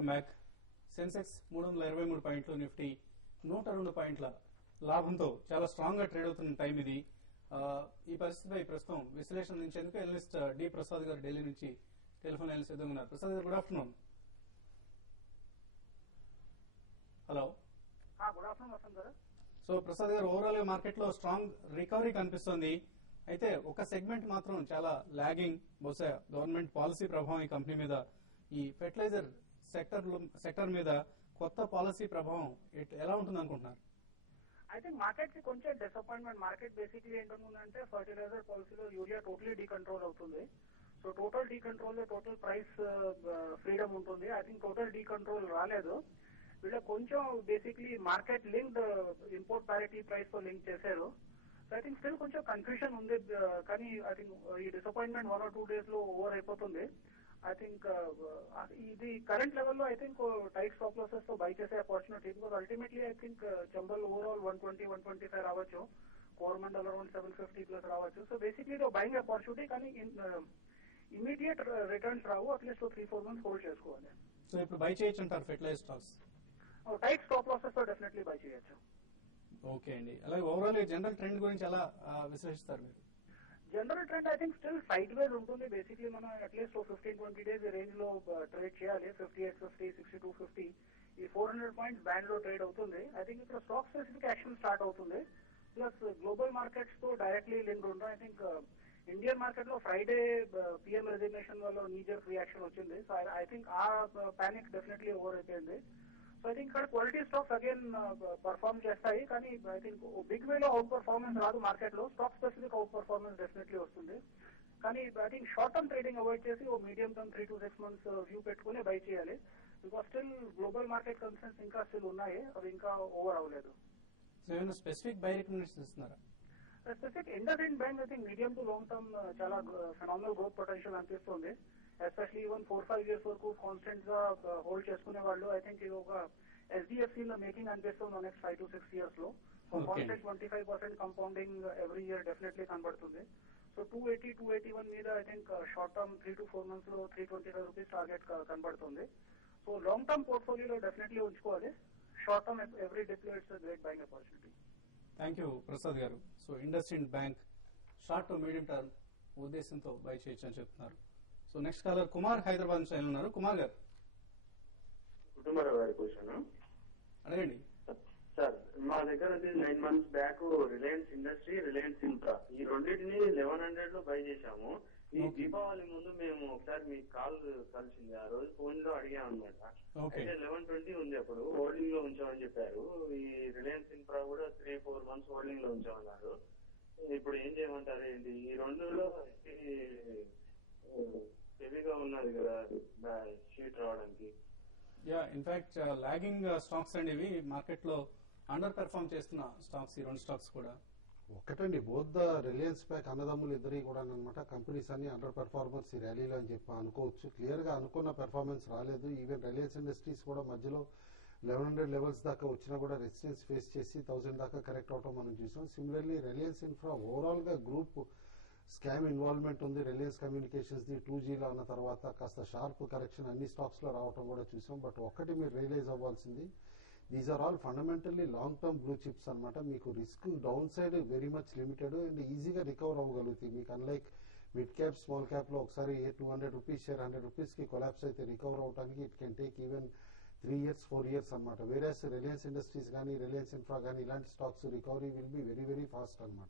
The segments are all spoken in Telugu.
Welcome back. సెన్సెక్స్ 323 పాయింట్లు, నిఫ్టీ 102 పాయింట్ల లాభంతో చాలా స్ట్రాంగ్ గా ట్రేడ్ అవుతున్న టైం ఇది. ఈ పరిస్థితిపై ప్రస్తుతం విశ్లేషణ అందించేందుకు ఎనలిస్ట్ డి ప్రసాద్ గారు ఢిల్లీ నుంచి టెలిఫోన్ లైన్ సిద్ధంగా ఉన్నారు. Prasad garu, good afternoon. Hello. Good afternoon Vasant garu. So Prasad గారు, ఓవరాల్ గా మార్కెట్ లో స్ట్రాంగ్ రికవరీ కనిపిస్తోంది. అయితే ఒక సెగ్మెంట్ మాత్రం చాలా లాగింగ్. బహుశా గవర్నమెంట్ పాలసీ ప్రభావం ఈ కంపెనీ మీద, ఈ ఫెర్టిలైజర్ సెక్టర్ మీద కొత్త పాలసీ ప్రభావం ఎలా ఉంటుంది అనుకుంటున్నారు? ఐ థింక్ మార్కెట్ కి కొంచెం డిసప్పాయింట్మెంట్. మార్కెట్ బేసిక్లీ ఏంటంటే ఫర్టిలైజర్ పాలసీలో యూరియా టోటలీ డీకంట్రోల్ అవుతుంది. సో టోటల్ డీకంట్రోల్ లో టోటల్ ప్రైస్ ఫ్రీడమ్ ఉంటుంది. ఐ థింక్ టోటల్ డీకంట్రోల్ రాలేదు. వీళ్ళ కొంచెం basically market linked import parity price తో లింక్ చేశారు. సో ఐ థింక్ స్టిల్ కొంచెం కన్ఫ్యూషన్ ఉంది. కానీ ఐ థింక్ ఈ డిసప్పాయింట్మెంట్ 1 or 2 days లో ఓవర్ అయిపోతుంది. ఐ థింక్ ఇది కరెంట్ లెవెల్లో I think tight stop losses తో బై చేసే opportunity. Because ultimately I think Chambal overall 120-125 రావచ్చు, కోరమండల్ అరౌండ్ 750 ప్లస్ రావచ్చు. సో బేసిక్లీ ఇది బయింగ్ ఆపర్చునిటీ. కానీ ఇమీడియట్ రిటర్న్స్ రావు. అట్లీస్ట్ 3-4 months హోల్డ్ చేసుకోవాలి. సో ఇప్పుడు బై చేయొచ్చు అంటారు fertiliser stocks? Tight stop losses తో డెఫినెట్లీ బై చేయొచ్చు. ఓకే అండి. అలాగే ఓవరాల్ జనరల్ ట్రెండ్ గురించి ఎలా విశ్లేషిస్తారు మీరు? General trend I think still sideways ఉంటుంది. బేసిక్లీ మనం అట్లీస్ట్ 15-20 days రేంజ్ లో ట్రేడ్ చేయాలి. 5850, 6250 ఈ 400 పాయింట్స్ బ్యాండ్ లో ట్రేడ్ అవుతుంది. ఐ థింక్ ఇక్కడ స్టాక్ స్పెసిఫిక్ యాక్షన్ స్టార్ట్ అవుతుంది. ప్లస్ గ్లోబల్ మార్కెట్స్ తో డైరెక్ట్లీ లింక్ ఉంటుంది. ఐ థింక్ ఇండియన్ మార్కెట్ లో ఫ్రైడే పిఎం రెసిగ్నేషన్ వల్ల నీజర్ రియాక్షన్ వచ్చింది. సో ఐ థింక్ ఆ పానిక్ డెఫినెట్లీ ఓవర్ అయిపోయింది. సో ఐ థింక్ ఇక్కడ క్వాలిటీ స్టాక్స్ అగైన్ పర్ఫార్మ్ చేస్తాయి. కానీ ఐ థింక్ బిగ్ వేలో అవుట్ పర్ఫార్మెన్స్ రాదు మార్కెట్ లో. Stock specific out performance definitely వస్తుంది. కానీ I think short term trading avoid చేసి ఓ medium term 3 to 6 months view పెట్టుకుని బై చేయాలి. Because still global market concerns ఇంకా స్టిల్ ఉన్నాయి. అవి ఇంకా ఓవర్ అవ్వలేదు. సో ఏమైనా స్పెసిఫిక్ బై రికమెండేషన్స్ ఇస్తున్నారా? Specific IndusInd Bank I think medium to long term చాలా ఫెనామినల్ గ్రోత్ పొటెన్షియల్ అనిపిస్తుంది. ఎస్పెషల్లీ ఈవెన్ 4-5 years వరకు కాన్స్టెంట్ గా హోల్డ్ చేసుకునే వాళ్ళు ఐ థింక్ ఇది ఒక ఎస్డిఎఫ్సి లో మేకింగ్ అనిపిస్తుంది నెక్స్ట్ 5 to 6 years లో. So constant 25% compounding every year definitely కనబడుతుంది. సో 280-281 మీద I think short term 3 to 4 months లో 325 రూపీస్ టార్గెట్ కనబడుతుంది. సో లాంగ్ టర్మ్ పోర్ట్ఫోలియోలో డెఫినెట్లీ ఉంచుకోవాలి. షార్ట్ టర్మ్ ఎవ్రీ డిప్లో it's great buying opportunity. Thank you Prasad garu. So IndusInd Bank short to medium term ఉద్దేశంతో బై చేయొచ్చు అని చెప్తున్నారు. So next caller Kumar Hyderabad నుంచి ఉన్నారు. కుమార్ గారు, కుటుంబరావు గారి క్వశ్చన్ అడగండి సార్. మా దగ్గర 9 months back Reliance industry, Reliance infra ఈ రెండింటిని 1100 లో బై చేశాము. ఈ దీపావళి ముందు మేము ఒకసారి మీ కాల్ కలిసింది. ఆ రోజు ఫోన్ లో అడిగామన్నమాట. అయితే 1120 ఉంది, అప్పుడు హోల్డింగ్ లో ఉంచామని చెప్పారు. ఈ రిలయన్స్ ఇన్ఫ్రా కూడా 3-4 months హోల్డింగ్ లో ఉంచామన్నారు. ఇప్పుడు ఏం చేయమంటారు ఏంటి? ఈ రెండులో హెవీగా ఉన్నది కదా షీట్ రావడానికి. యా, ఇన్ఫాక్ట్ లాగింగ్ స్టాక్స్ అండి ఇవి. మార్కెట్ లో అండర్ పెర్ఫార్మ్ చేస్తున్న స్టాక్స్ ఈ రెండు స్టాక్స్ కూడా. ఒకటండి, బోత్ ద రిలయన్స్ బ్యాంక్ అన్నదమ్ములు ఇద్దరి కూడా అనమాట. కంపెనీస్ అన్ని అండర్ పెర్ఫార్మెన్స్ ఈ ర్యాలీలో అని చెప్పి అనుకోవచ్చు. క్లియర్ గా అనుకున్న పెర్ఫార్మెన్స్ రాలేదు. ఈవెన్ రిలయన్స్ ఇండస్ట్రీస్ కూడా మధ్యలో 1100 లెవెల్స్ దాకా వచ్చినా కూడా రెసిస్టెన్స్ ఫేస్ చేసి 1000 దాకా కరెక్ట్ అవటం మనం చూసాం. సిమిలర్లీ రిలయన్స్ ఇన్ఫ్రా ఓవరాల్ గా గ్రూప్ స్కామ్ ఇన్వాల్వ్మెంట్ ఉంది. రిలయన్స్ కమ్యూనికేషన్స్ ది 2Gలో అన్న తర్వాత కాస్త షార్ప్ కరెక్షన్ అన్ని స్టాక్స్ లో రావడం కూడా చూసాం. బట్ ఒక్కటి మీరు రియలైజ్ అవ్వాల్సింది, these are all fundamentally long term blue chips అనమాట. మీకు risk downside very much limited and ఈజీగా రికవర్ అవ్వగలుగుతాయి. మీకు unlike mid cap, small cap లో ఒకసారి 200 రూపీస్ షేర్ 100 రూపీస్ కి కొలాప్స్ అయితే రికవర్ అవడానికి it can take even 3 years 4 years అనమాట. వేరేస్ రిలయన్స్ ఇండస్ట్రీస్ కానీ రిలయన్స్ ఇన్ఫ్రా కానీ ఇలాంటి stocks recovery will be very very fast అనమాట.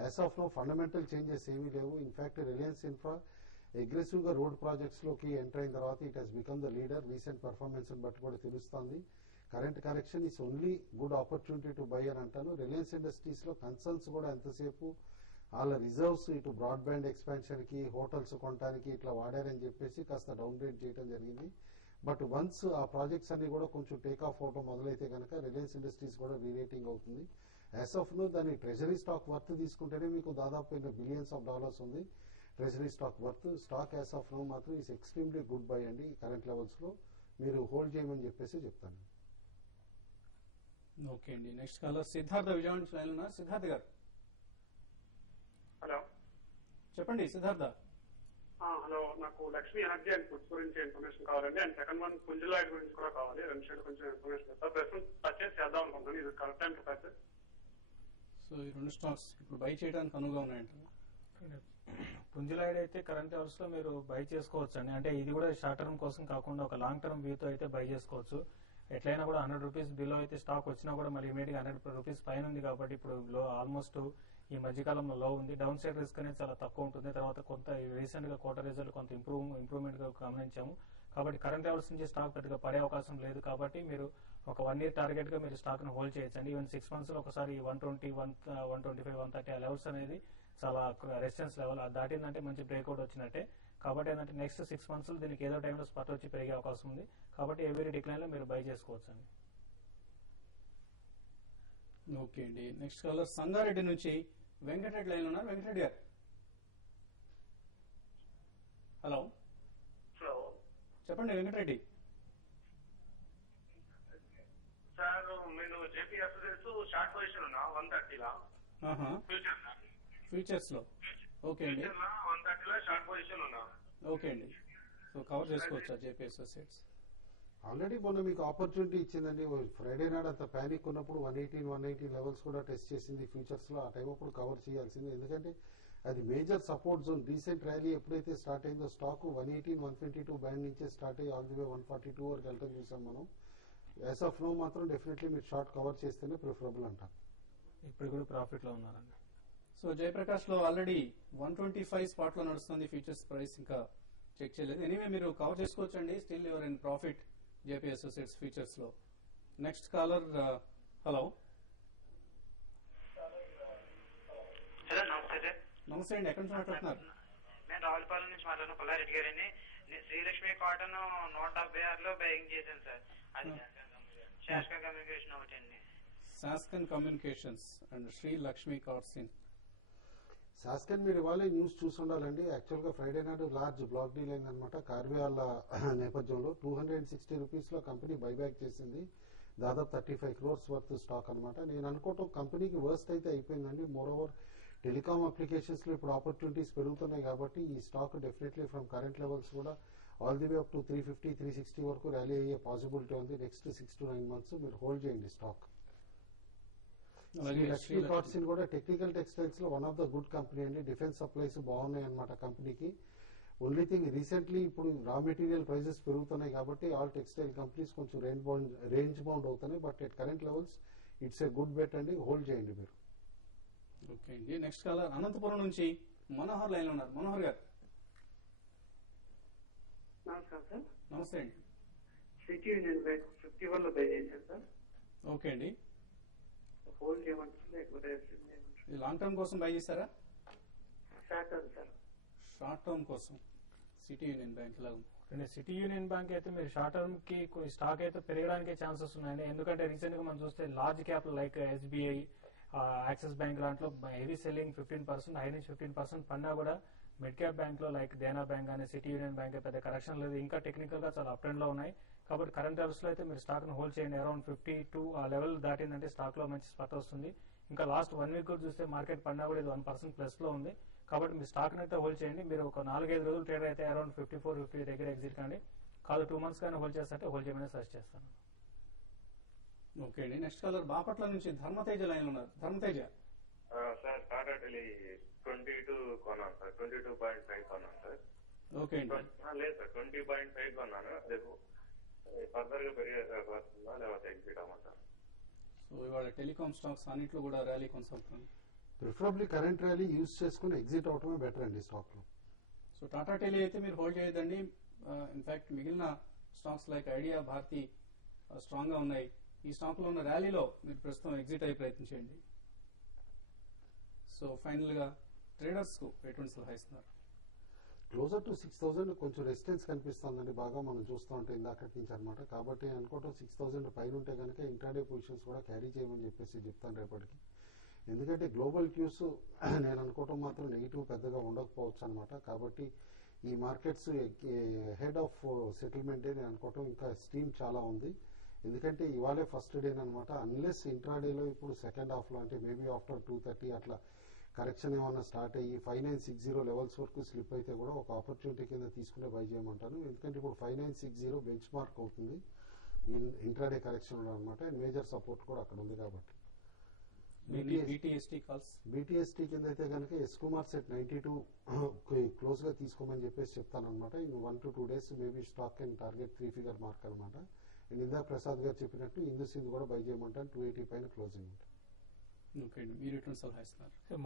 As of no fundamental changes ఏమీ లేవు. ఇన్ఫాక్ట్ రిలయన్స్ ఇన్ఫ్రా అగ్రెసివ్ గా రోడ్ ప్రాజెక్ట్స్ లోకి ఎంటర్ అయిన తర్వాత it has become the leader. Recent performance బట్టి కూడా తెలుస్తోంది. Current correction is only good opportunity to buy అని అంటాను. రిలయన్స్ ఇండస్ట్రీస్ లో కన్సర్న్స్ కూడా ఎంతసేపు వాళ్ళ రిజర్వ్స్ ఇటు బ్రాడ్బ్యాండ్ ఎక్స్పాన్షన్ కి, హోటల్స్ కొనడానికి ఇట్లా వాడారని చెప్పేసి కాస్త డౌన్ గ్రేడ్ చేయడం జరిగింది. బట్ వన్స్ ఆ ప్రాజెక్ట్స్ అన్ని కూడా కొంచెం టేక్ ఆఫ్ అవడం మొదలైతే కనుక రిలయన్స్ ఇండస్ట్రీస్ కూడా రీరేటింగ్ అవుతుంది. యాజ్ ఆఫ్ నో దాని ట్రెజరీ స్టాక్ వర్త్ తీసుకుంటేనే మీకు దాదాపు బిలియన్స్ ఆఫ్ డాలర్స్ ఉంది treasury stock worth. Stock as of now మాత్రం ఈస్ ఎక్స్ట్రీమ్లీ గుడ్ బై అండి. కరెంట్ లెవెల్స్ లో మీరు హోల్డ్ చేయమని చెప్పేసి చెప్తాను. ఓకే అండి. నెక్స్ట్ కాలర్ సిద్ధార్థ విజయవాడ నుంచి లైన్ ఉన్నారు. సిద్ధార్థ గారు, హలో చెప్పండి. సిద్ధార్థ, హలో, నాకు లక్ష్మీ ఎనర్జీ అండ్ ఫుడ్స్ గురించి ఇన్ఫర్మేషన్ కావాలండి. అండ్ సెకండ్ వన్ పుంజులాయిడ్ గురించి కూడా కావాలి. రెండు షేర్లు కొంచెం ఇన్ఫర్మేషన్ ఇస్తారు. ప్రెసెంట్ పర్చేస్ చేద్దాం అనుకుంటున్నాను. ఇది correct time to purchase. So ఈ రెండు స్టాక్స్ ఇప్పుడు బై చేయడానికి అనువుగా ఉన్నాయంట. పుంజులాయిడ్ అయితే కరెంట్ అవర్స్ లో మీరు బై చేసుకోవచ్చు అండి. అంటే ఇది కూడా షార్ట్ టర్మ్ కోసం కాకుండా ఒక లాంగ్ టర్మ్ వ్యూతో అయితే బై చేసుకోవచ్చు. ఎట్లయినా కూడా 100 రూపీస్ బిలో అయితే స్టాక్ వచ్చినా కూడా మళ్ళీ ఇమీడియట్ గా 100 రూపీస్ పైన ఉంది కాబట్టి ఇప్పుడు లో ఆల్మోస్ట్ ఈ మధ్యకాలంలో లో ఉంది. డౌన్ సైడ్ రిస్క్ అనేది చాలా తక్కువ ఉంటుంది. తర్వాత కొంత రీసెంట్ గా క్వార్టర్ రిజల్ట్ కొంత ఇంప్రూవ్మెంట్ గా గమనించాము. కాబట్టి కరెంట్ లెవెల్స్ నుంచి స్టాక్ పెద్దగా పడే అవకాశం లేదు. కాబట్టి మీరు ఒక 1 year టార్గెట్ గా మీరు స్టాక్ ను హోల్డ్ చేయొచ్చండి. ఈవెన్ 6 months లో ఒకసారి 120, 125, 130 ఆ లెవెల్స్ అనేది చాలా రెసిస్టెన్స్ లెవెల్ దాటిందంటే మంచి బ్రేక్అవుట్ వచ్చినట్టే. కాబట్టి ఏంటంటే నెక్స్ట్ 6 months లో దీనికి ఏదో టైంలో స్పట్ వచ్చి పెరిగే అవకాశం ఉంది. కాబట్టి ఎవ్రీ డిక్లైన్ లో మీరు బై చేసుకోవచ్చు అండి. ఓకే అండి. నెక్స్ట్ కాలర్ సంగారెడ్డి నుంచి వెంకటరెడ్డి లైన్ ఉన్నారు. వెంకటరెడ్డి గారు, హలో హలో చెప్పండి వెంకటరెడ్డి. సార్, నేను జేపీ అసోసియేట్స్ షార్ట్ పొజిషన్ ఉన్నా 130 ఫ్యూచర్స్ లో. ఓకే అండి. 130 షార్ట్ పొజిషన్ ఉన్నా. ఓకే అండి. సో కవర్ చేసుకోవచ్చా జేపీ అసోసియేట్స్? ఆల్రెడీ మొన్న మీకు ఆపర్చునిటీ ఇచ్చిందండి. ఫ్రైడే నాడు అంత ప్యానిక్ ఉన్నప్పుడు 118, 190 లెవెల్స్ కూడా టెస్ట్ చేసింది ఫ్యూచర్స్ లో. ఆ టైం అప్పుడు కవర్ చేయాల్సింది, ఎందుకంటే అది major support zone. Recent rally ఎప్పుడైతే స్టార్ట్ అయిందో స్టాక్ 118, 122 బ్యాండ్ నుంచే స్టార్ట్ అయ్యి ఆల్ ది వే 142 వరకు వెళ్ళటం చూసాం మనం. యాజ్ ఆఫ్ నో మాత్రం డెఫినెట్లీ మీరు షార్ట్ కవర్ చేస్తేనే ప్రిఫరబుల్ అంటారు. ఇప్పుడు కూడా ప్రాఫిట్ లో ఉన్నారండి. సో జయప్రకాష్ లో ఆల్రెడీ 125 స్పాట్ లో నడుస్తుంది ఫ్యూచర్స్ ప్రైస్, ఇంకా చెక్ చేయలేదు. ఎనీవే మీరు కవర్ చేసుకోవచ్చు అండి. Still your in profit JP Associates futures లో. Next caller, hello. హలో, నమస్తే సార్. నమస్తే అండి, ఎక్కడి నుంచి మాట్లాడుతున్నారు? నేను రావులపాలెం నుంచి మాట్లాడుతున్నా, పుల్లారెడ్డి గారిని. శ్రీలక్ష్మి కాటన్ 176లో బయింగ్ చేశాను సార్. అది శాస్త్ర కమ్యూనికేషన్ ఒకటి అండి. Sasken communications and Sri Lakshmi Cotsyn. శాస్కన్ మీరు ఇవాళ న్యూస్ చూసుండాలండి. యాక్చువల్ గా ఫ్రైడే నాడు లార్జ్ బ్లాక్ డీల్ అయిందనమాట. కార్వియాల నేపథ్యంలో 260 రూపీస్ లో కంపెనీ బైబ్యాక్ చేసింది. దాదాపు 35 crores వర్త్ స్టాక్ అనమాట. నేను అనుకోవటం కంపెనీకి వర్స్ట్ అయితే అయిపోయిందండి. మోర్ ఓవర్ టెలికామ్ అప్లికేషన్స్ లో ఇప్పుడు ఆపర్చునిటీస్ పెరుగుతున్నాయి కాబట్టి ఈ stock definitely from current levels కూడా all the way up to 350, 360 వరకు ర్యాలీ అయ్యే పాసిబిలిటీ ఉంది. నెక్స్ట్ 6 to 9 months మీరు హోల్డ్ చేయండి స్టాక్. లక్ష్మీ కార్డ్సిన్ కూడా టెక్నికల్ టెక్స్టైల్స్ లో one of the good company అండి. డిఫెన్స్ సప్లైస్ బాగున్నాయి అనమాట కంపెనీకి. ఓన్లీ థింగ్ రీసెంట్లీ ఇప్పుడు రా మెటీరియల్ ప్రైసెస్ పెరుగుతున్నాయి కాబట్టి ఆల్ టెక్స్టైల్ కంపెనీస్ కొంచెం రేంజ్ బౌండ్ అవుతున్నాయి. But at current levels it's a good bet అండి, హోల్డ్ చేయండి మీరు. ఓకే అండి. నెక్స్ట్ కాలర్ అనంతపురం నుంచి మనోహర్ లైన్ లో ఉన్నారు. మనోహర్ గారు, నమస్కారం సార్. నమస్తే అండి. సిటీ యూనియన్ బ్యాంక్ 51 లో బై చేశాను సార్. ఓకే అండి. హోల్డ్ చేయమంటారు లేకపోతే ఇది లాంగ్ టర్మ్ కోసం బై చేశారా? Short term sir. Short term కోసం సిటీ యూనియన్ బ్యాంక్ ఇలా ఉంది. సిటీ యూనియన్ బ్యాంక్ అయితే మీరు షార్ట్ టర్మ్ కి స్టాక్ అయితే పెరగడానికి ఛాన్సెస్ ఉన్నాయండి. ఎందుకంటే రీసెంట్ గా మనం చూస్తే large cap like SBI, axis bank దాంట్లో హెవీ సెల్లింగ్ 15%, హై నుంచి 15% పడినా కూడా మిడ్ క్యాప్ బ్యాంక్ లో లైక్ దేనా బ్యాంక్ కానీ సిటీ యూనియన్ బ్యాంక్ పెద్ద కరెక్షన్ లేదు. ఇంకా టెక్నికల్ గా చాలా అప్ ట్రెండ్ లో ఉన్నాయి. కాబట్టి కరెంట్ లెవెల్స్ లో అయితే మీరు స్టాక్ ను హోల్డ్ చేయండి. అరౌండ్ 52 ఆ లెవెల్ దాటిందంటే స్టాక్ లో మంచి స్పట్ వస్తుంది. ఇంకా లాస్ట్ 1 week కూడా చూస్తే మార్కెట్ పడినా కూడా ఇది 1% ప్లస్ లో ఉంది. కాబట్టి మీ స్టాక్ అయితే హోల్డ్ చేయండి. మీరు ఒక 4-5 రోజులు ట్రేడ్ అయితే అరౌండ్ 54, 50 దగ్గర ఎగ్జిట్ కండి. కాదు 2 months కానీ హోల్డ్ చేస్తే హోల్డ్ చేయమని సజెస్ట్ చేస్తాను. ఓకే అండి. నెక్స్ట్ కాలర్ బాపట్ల నుంచి ధర్మతేజ లైన్ లో ఉన్నారు. ధర్మతేజ సార్, టాటా టెలి 22 కొన్నాను సార్. 22.5 కొన్నాను సార్. ఓకే అండి. లేదు సార్, 20.5 కొన్నాను. రేపు ఫర్దర్ గా పెరిగే వస్తుందా లేకపోతే ఎగ్జిట్ అవ్వమంటారు? సో ఇవాళ టెలికామ్ స్టాక్స్ అన్నింటిలో కూడా ర్యాలీ కొనసాగుతుంది. ప్రిఫరబ్లీ కరెంట్ ర్యాలీ యూజ్ చేసుకుని ఎగ్జిట్ అవటమే బెటర్ అండి స్టాక్ లో. సో టాటా టెలి అయితే మీరు హోల్డ్ చేయొద్దండి. ఇన్ఫాక్ట్ మిగిలిన stocks like Idea, Bharti strong గా ఉన్నాయి. ఈ స్టాక్ లో ఉన్న ర్యాలీలో మీరు ప్రస్తుతం ఎగ్జిట్ అయ్యి ప్రయత్నించండి. సో ఫైనల్ గా ట్రేడర్స్ కు ఎటువంటి సలహా ఇస్తున్నారు? క్లోజర్ టు 6,000 కొంచెం రెసిస్టెన్స్ కనిపిస్తుందండి బాగా మనం చూస్తూ ఉంటే ఇందాకటి నుంచి అనమాట. కాబట్టి అనుకోవటం 6,000 పైన ఉంటే కనుక ఇంట్రాడే పొజిషన్స్ కూడా క్యారీ చేయమని చెప్పేసి చెప్తాను రేపటికి. ఎందుకంటే గ్లోబల్ క్యూస్ నేను అనుకోవటం మాత్రం నెగిటివ్ పెద్దగా ఉండకపోవచ్చు అనమాట. కాబట్టి ఈ మార్కెట్స్ హెడ్ ఆఫ్ సెటిల్మెంట్ నేను అనుకోవటం ఇంకా స్టీమ్ చాలా ఉంది. ఎందుకంటే ఇవాళే ఫస్ట్ డే అనమాట. అన్లెస్ ఇంట్రాడేలో ఇప్పుడు సెకండ్ హాఫ్ లో అంటే మేబీ ఆఫ్టర్ 2:30 అట్లా కరెక్షన్ ఏమన్నా స్టార్ట్ అయ్యి 5960 లెవెల్స్ వరకు స్లిప్ అయితే కూడా ఒక ఆపర్చునిటీ కింద తీసుకునే బై చేయమంటాను. ఎందుకంటే ఇప్పుడు 5960 బెంచ్ మార్క్ అవుతుంది ఇంట్రాడే కరెక్షన్ అనమాట. అండ్ మేజర్ సపోర్ట్ కూడా అక్కడ ఉంది కాబట్టి బీటీఎస్టీ కింద అయితే కనుక ఎస్ కుమార్ సెట్ 92 క్లోజ్ గా తీసుకోమని చెప్పేసి చెప్తాను అనమాట. In 1 to 2 days maybe stock can target 3 figure mark అనమాట. అండ్ ఇందా ప్రసాద్ గారు చెప్పినట్టు ఇందుసింది కూడా బై చేయమంటాను 280 పైన క్లోజింగ్.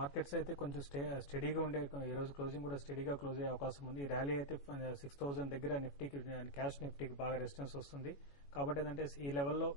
మార్కెట్స్ అయితే కొంచెం స్టడీగా ఉండే ఈ రోజు క్లోజింగ్ కూడా స్టడీగా క్లోజ్ అయ్యే అవకాశం ఉంది. ర్యాలీ అయితే 6000 దగ్గర నిఫ్టీకి క్యాష్ నిఫ్టీకి బాగా రెసిస్టెన్స్ వస్తుంది. కాబట్టి ఏంటంటే ఈ లెవెల్లో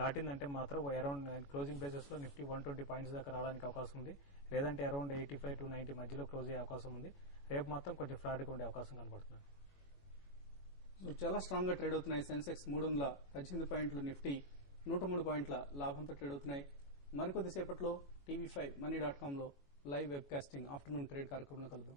దాటిందంటే మాత్రం అరౌండ్ క్లోజింగ్ బేసెస్ లో నిఫ్టీ 120 పాయింట్స్ దాకా రావడానికి అవకాశం ఉంది. లేదంటే అరౌండ్ 85 to 90 మధ్యలో క్లోజ్ అయ్యే అవకాశం ఉంది. రేపు మాత్రం కొంచెం ఫ్లాట్గా ఉండే అవకాశం కనబడుతుంది. చాలా స్ట్రాంగ్ గా ట్రేడ్ అవుతున్నాయి. సెన్సెక్స్ 318 పాయింట్లు, నిఫ్టీ 103 పాయింట్ల లాభంతో ట్రేడ్ అవుతున్నాయి. మరికొద్దిసేపట్లో TV5 money.com లో live web casting afternoon trade కార్యక్రమంలో కలుద్దాం.